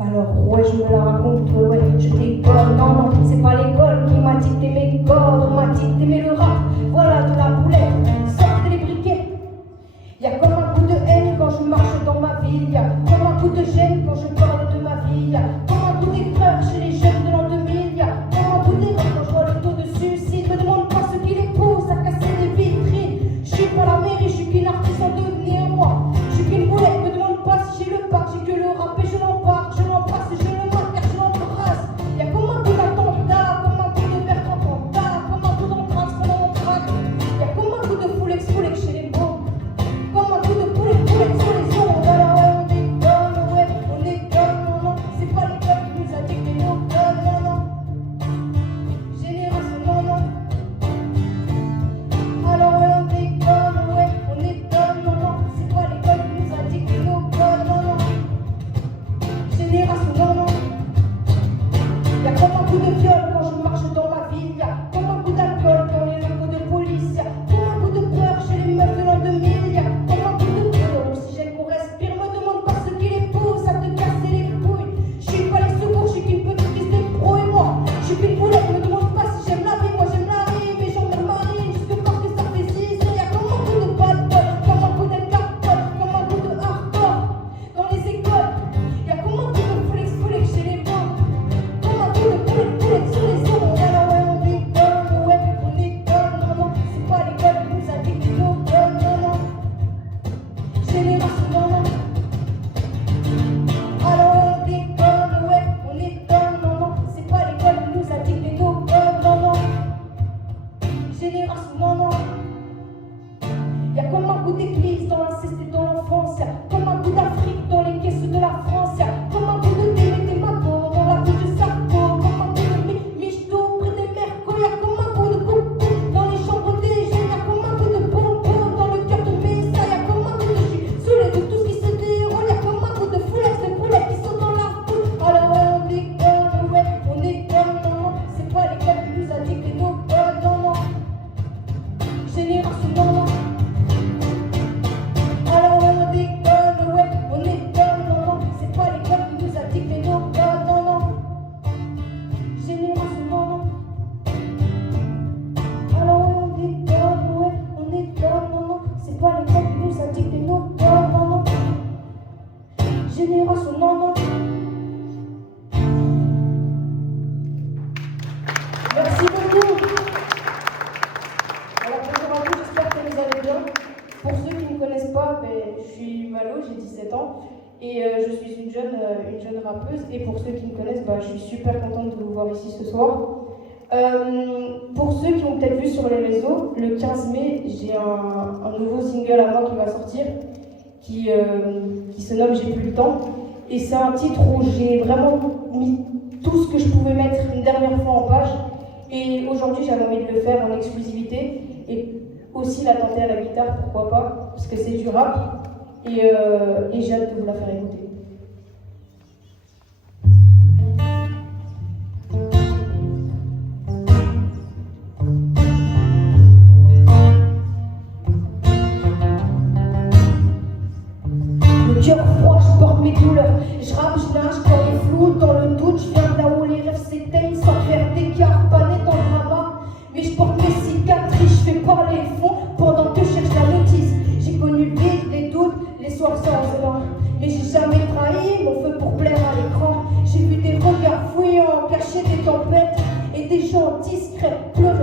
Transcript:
Alors ouais, je me la raconte, ouais, je déconne. Non, non, c'est pas l'école qui m'a dicté mes codes, on m'a dicté le rap. Voilà de la boulette, sortez les briquets. Y'a comme un coup de haine quand je marche dans ma ville, y'a comme un coup de gêne quand je parle de ma vie, y'a comme un coup d'effreur chez les jeunes de l'an 2000, y'a comme un coup d'erreur quand je vois le taux de suicide. Me demande pas ce qui les pousse à casser des vitrines. Je suis pas la mairie, je suis qu'une artiste en devenir moi. Je suis qu'une boulette, me demande pas si j'ai le bac, j'ai que le rap et je l'embarque, je l'embrasse et je le marque car je l'embrasse. Y'a comme un coup d'attentat, comme un coup de Bertrand Cantat, comme un coup d'embrasse pendant mon traque. Y'a comme un coup de foulex chez les beaux. Comme un coup de poulet sur les ondes. Alors on déconne, ouais, on déconne, non, non. C'est pas l'école qui nous a dicté nos codes, non, non. Génération, non, non. Alors on déconne, ouais, on déconne, non, non. C'est pas l'école qui nous a dicté nos codes, non, non. Génération, non, non. Y'a comme un coup de viol quand je marche dans ma ville. Y'a comme un coup d'alcool dans les locaux de police. Y'a comme un coup de peur chez les meufs de l'an 2000. Y'a comme un coup de l'oxygène qu'on respire. Me demande pas ce qui les pousse à te casser les couilles. Je suis pas les secours, je suis qu'une petite fils de pro et moi. Je suis qu'une boulette, me demande pas si j'aime la vie. Moi j'aime la rime et j'en mets marine jusque parce que ça fait 6 ans. Y'a comme un coup de bad boy, comme un coup d'El-Carpol, comme un coup de hardcore dans les écoles. Y'a comme un coup de flex chez les beaux. Comme un coup de poulet sur les ondes. Alors ouais, on déconne, ouais, on déconne, non, non. C'est pas l'école qui nous a dicté nos codes, non, non. Génération, non, non. Alors on déconne, ouais, on déconne, non, non. C'est pas l'école qui nous a dicté nos codes, non, non. Génération, non, non. Y'a comme un coup d'église dans l'inceste et dans l'enfance. Y'a comme un coup d'Afrique dans les caisses de la France. Y'a comme un coup de Témétémato dans la bouche de Sarko. Comme un coup de Michto près des Mercos. Y'a comme un coup de coucou dans les chambres des jeunes. Y'a comme un coup de bonbon dans le cœur de Messa. Y'a comme un coup de saoulé de tout ce qui se déroule. Y'a comme un coup de foulex de poulet qui sont dans la foule. Alors ouais, on déconne, ouais, on déconne, non, non. C'est pas l'école qui nous a dicté nos codes, non, non. Génération, non, non. Alors on déconne, ouais, on déconne, non, non. C'est pas l'école qui nous a dicté nos codes, non, non. Génération, non, non. Alors on déconne, ouais, on déconne, non, non. C'est pas l'école qui nous a dicté nos codes, non, non. Génération, non, non. Merci beaucoup. Alors bonjour à tous, j'espère que vous allez bien. Pour ceux qui ne me connaissent pas, je suis Malo, j'ai 17 ans et je suis une jeune rappeuse. Et pour ceux qui me connaissent, je suis super contente de vous voir ici ce soir. Pour ceux qui ont peut-être vu sur les réseaux, le 15 mai, j'ai un nouveau single à moi qui va sortir, qui se nomme J'ai plus le temps. Et c'est un titre où j'ai vraiment mis tout ce que je pouvais mettre une dernière fois en page. Et aujourd'hui, j'avais envie de le faire en exclusivité. Et aussi la tenter à la guitare, pourquoi pas, parce que c'est du rap. Et j'ai hâte de vous la faire écouter. Le cœur froid, je porte mes douleurs. Je rappe, je nage dans les flous, dans le doute. Je viens de là où les rêves s'éteignent sans faire d'écart, pas net dans le drama. Mais je porte mes cicatrices, je fais parler le fond pendant que je cherche la notice. J'ai connu le vide, les doutes, les soirs sans élan. Mais j'ai jamais trahi mon feu pour plaire à l'écran. J'ai vu des regards fouillants, cacher des tempêtes et des gens discrets pleurer